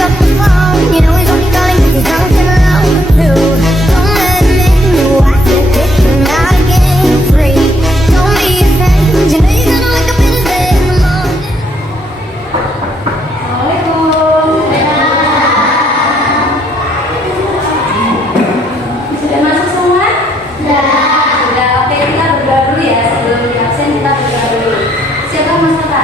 up the phone. You know he's only calling 'cause he's drunk and alone too. Don't let him in, no, I can't kick him out again free. Don't be afraid, you know you're gonna wake up in his bed in the morning. Sudah masuk semua? Sudah, oke, kita berdoa dulu ya. Sebelum di absen kita berdoa dulu. Siapa Mas Kata?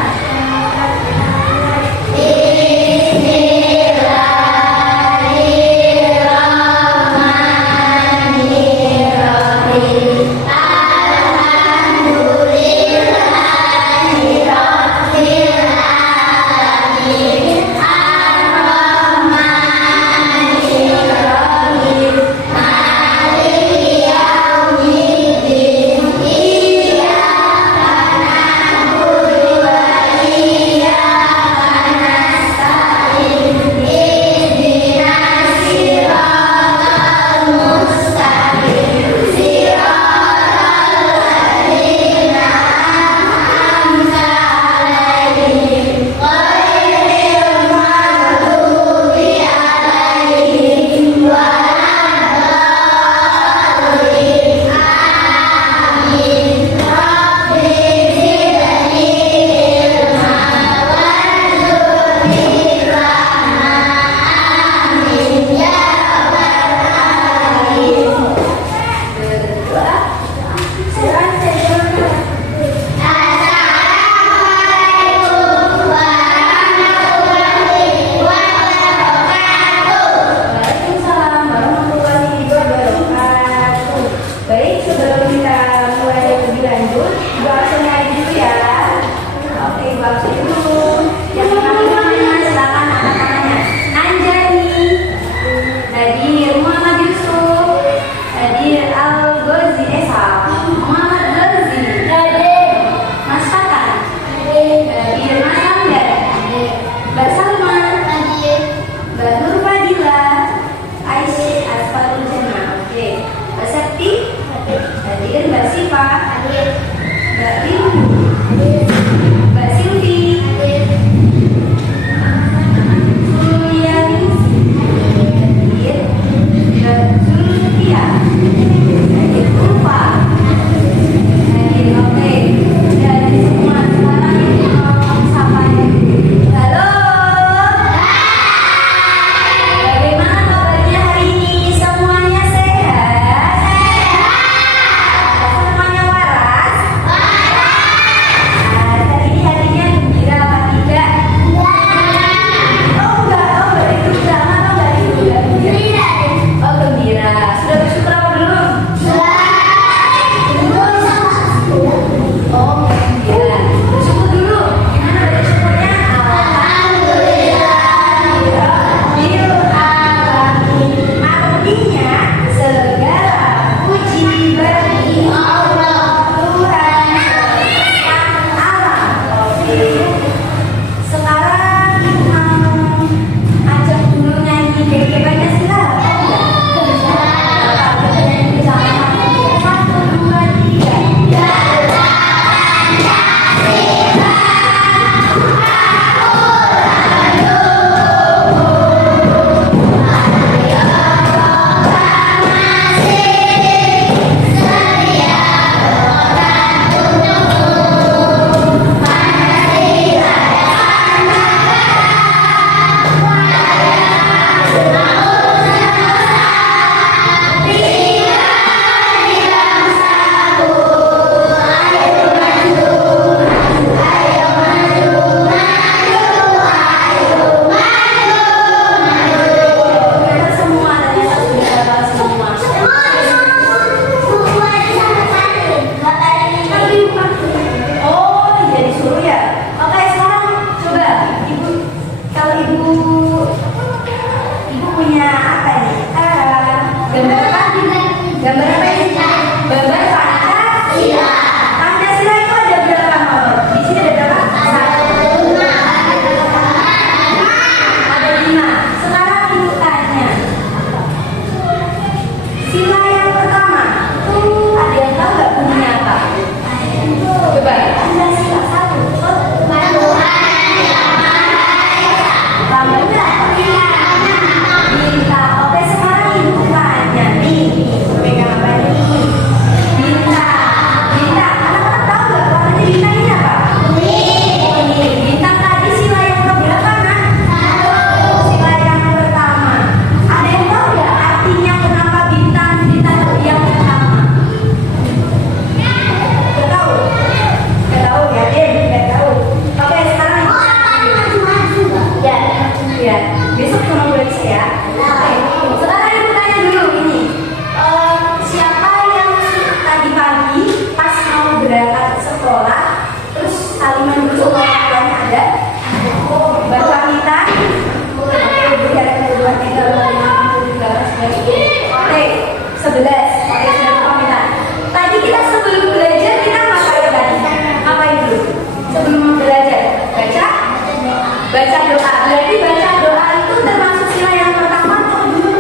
baca doa. Berarti baca doa itu termasuk sila yang pertama atau kedua?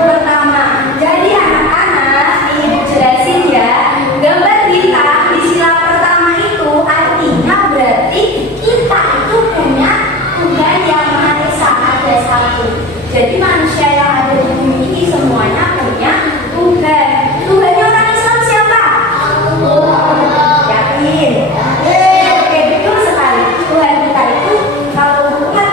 Pertama. Jadi anak-anak ingin jelasin ya, gambar bintang di sila pertama itu artinya berarti kita itu punya Tuhan yang Maha Esa, ada satu. Jadi manusia yang ada di bumi ini semuanya punya Tuhan. Tuhannya orang Islam siapa? Yakin? Oke, betul sekali. Tuhan kita itu kalau umat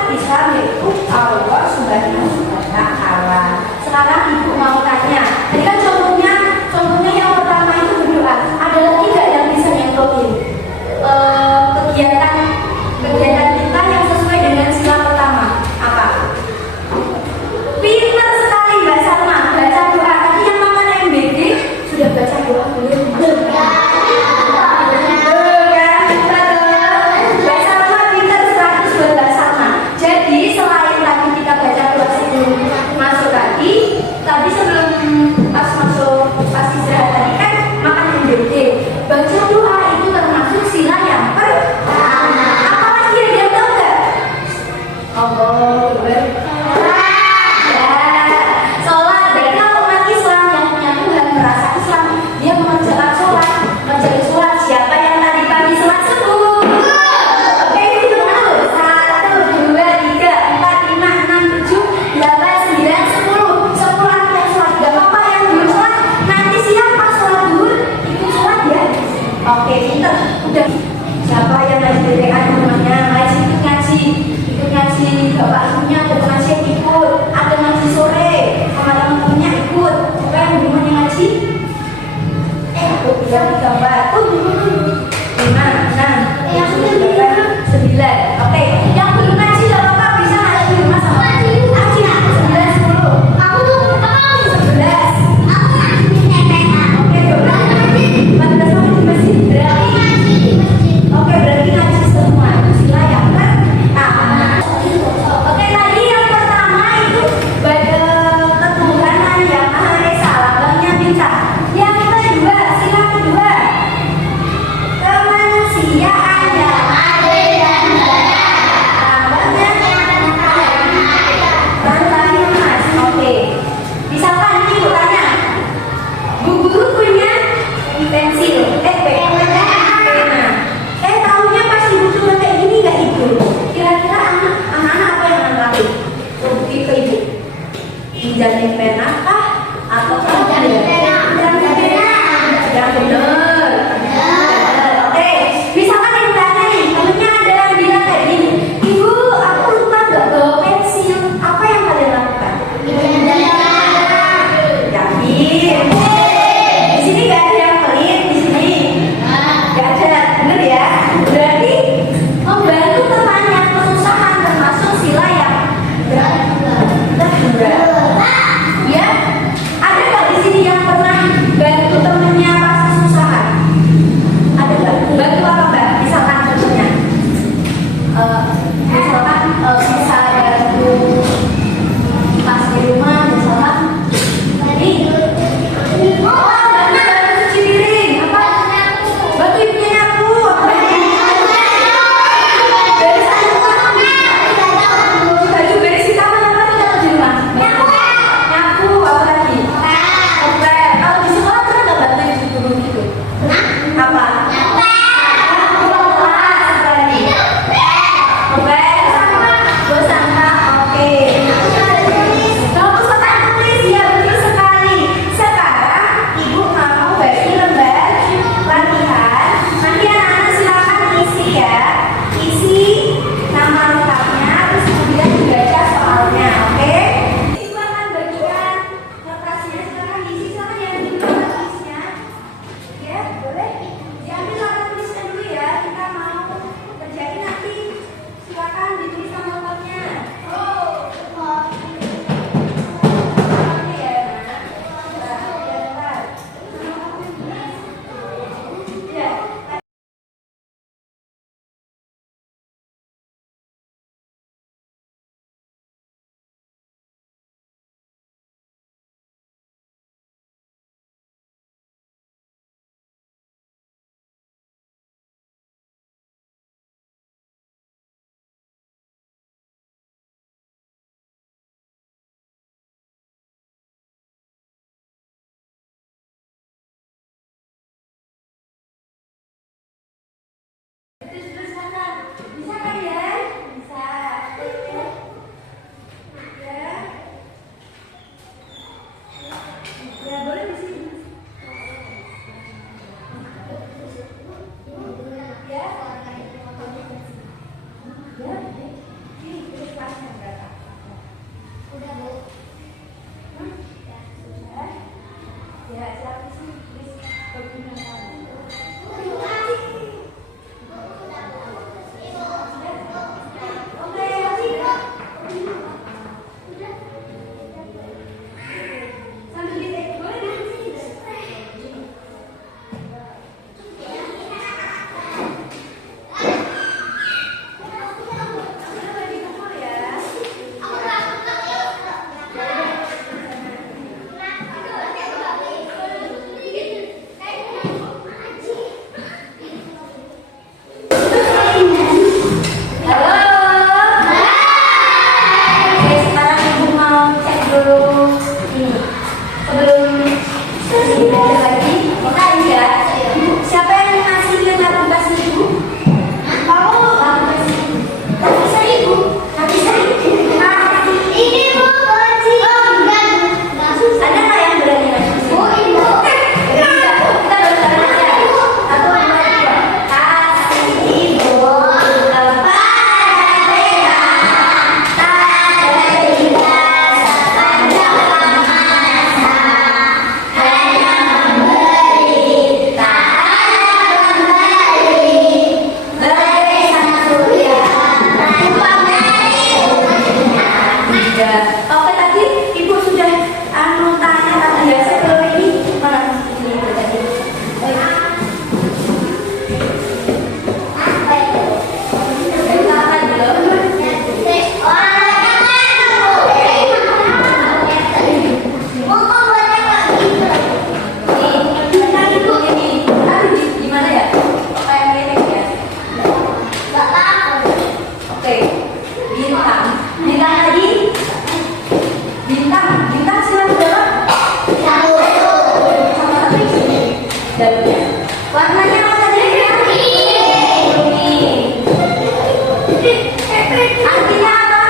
Artinya apa?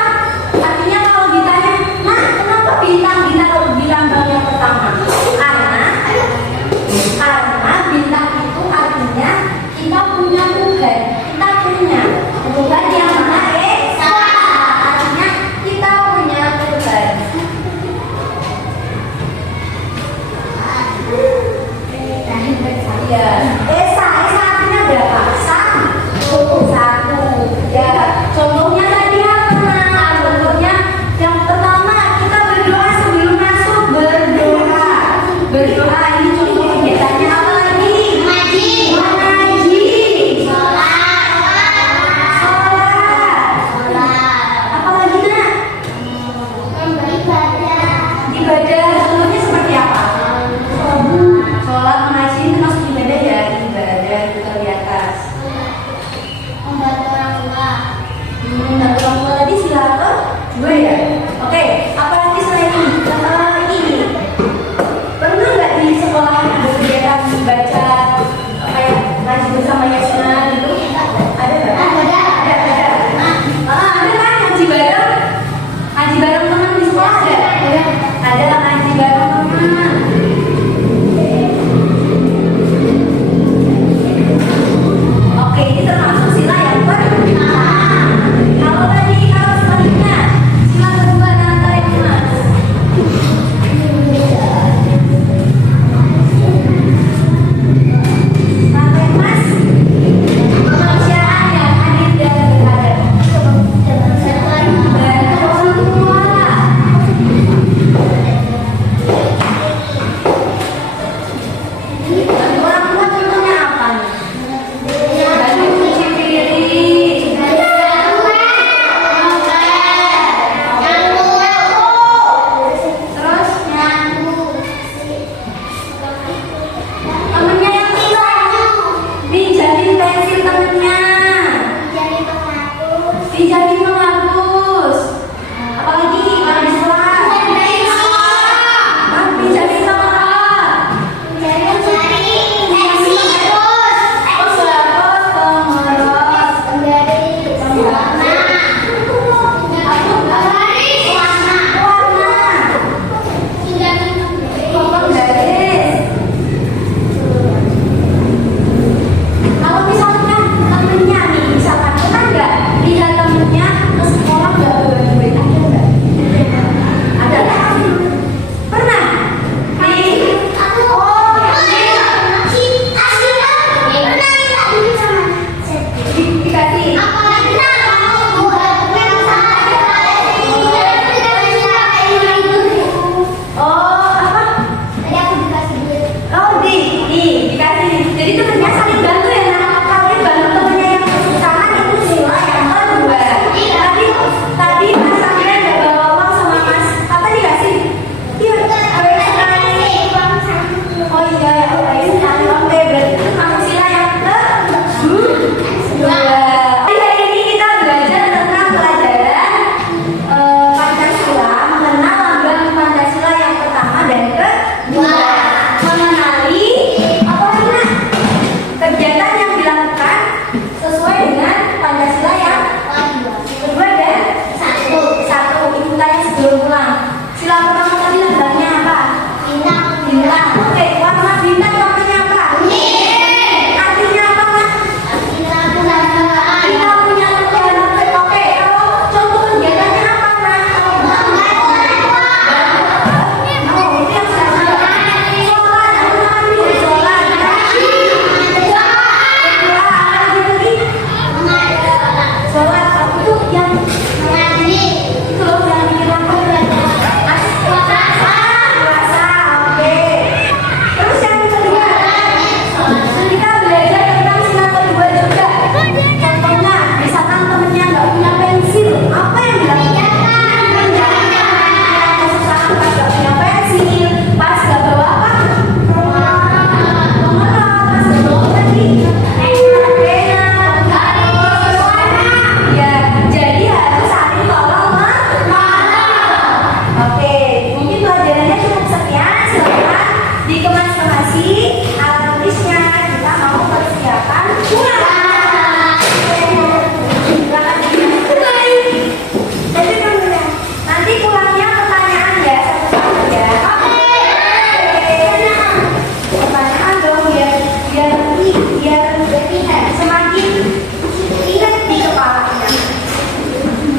Artinya kalau ditanya, nah kenapa bintang bintang yang pertama? Karena bintang itu artinya kita punya Tuhan, kita punya Tuhan yang Maha Esa. Artinya kita punya Tuhan. Ya, Esa artinya berapa? Satu. Ya, contohnya tadi apa? Nah, contohnya yang pertama kita berdoa sebelum masuk berdoa. Berdoa ini contoh kegiatannya apa lagi? Mengaji. Sholat. Apa lagi nak? Ibadah. Contohnya seperti apa? Sholat, mengaji itu termasuk ibadah ya, ibadah itu di atas. Membantu orang tua tadi silakan dua ya. Oke, apalagi selain ini? Pernah nggak di sekolah ada kegiatan baca kayak ngaji bersama Yasna gitu? Ada nggak? Ada. Ada kan ngaji bareng teman di sekolah ada? Ada ngaji bareng teman. Oke, ini termasuk sila yang pertama. Kalau selanjutnya sila kedua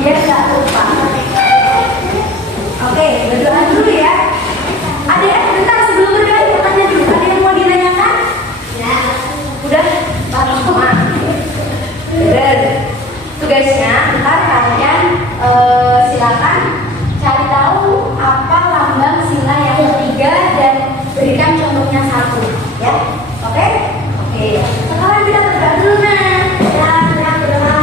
biar nggak lupa. Oke, berdoa dulu ya. Ada ya, bentar sebelum berdoa tanya dulu. Ada yang mau dinanyakan? Ya. Udah? Sama. Bener. Tugasnya ntar kalian silakan cari tahu apa lambang sila yang ketiga dan berikan contohnya satu, ya. Oke? Oke. Sekarang kita berdoa dulu nah. Kita berdoa.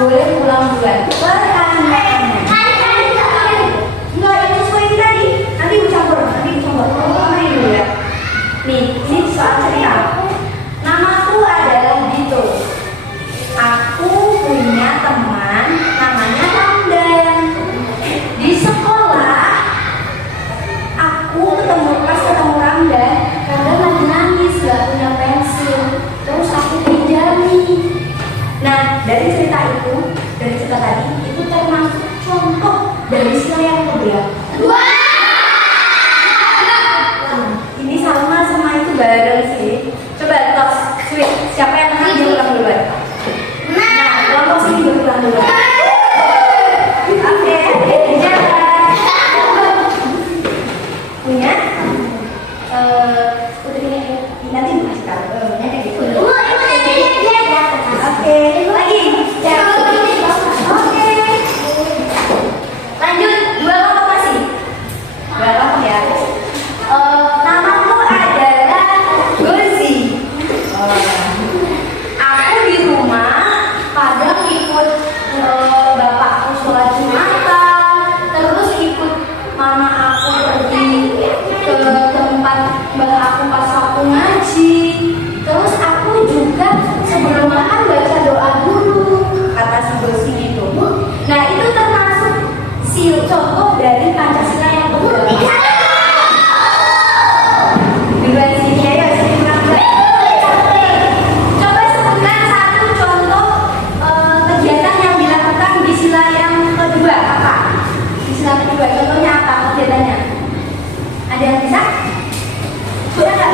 Boleh pulang duluan. Enggak, itu sesuai ini tadi. Nanti ibu campur. Kamu dulu ya. Nih, ini soal cerita. Namaku adalah Dito. Aku punya teman namanya Ramdan. Di sekolah, aku ketemu Ramdan karena lagi nangis, gak punya pensil. Terus aku pinjami. Nah, dari cerita tadi, itu termasuk contoh dari sila yang kedua. Ini sama itu bareng sih. Coba tos, sweet. Siapa yang nanti ulang duluan? Nah, kelompok sini berulang duluan. Oke, jalan. Punya? Udah ini nanti kasih tahu. Kayak gitu. Oke, lagi. Oke. Lanjut, dua kelompok masih. Dua kelompok ya. Namaku adalah Gozi. Aku di rumah kadang ikut bapakku sholat Jumatan, terus ikut mama aku pergi ke tempat mbah aku pas waktu ngaji. Terus aku juga sebelum makan baca doa dulu, kata si Gosi gitu. Nah, itu termasuk contoh dari Pancasila yang kedua. Dengan sini ayo, sini coba sebutkan satu contoh kegiatan yang dilakukan di sila yang kedua. Apa? Di sila kedua, contohnya apa kegiatannya? Ada yang bisa? Sudah nggak?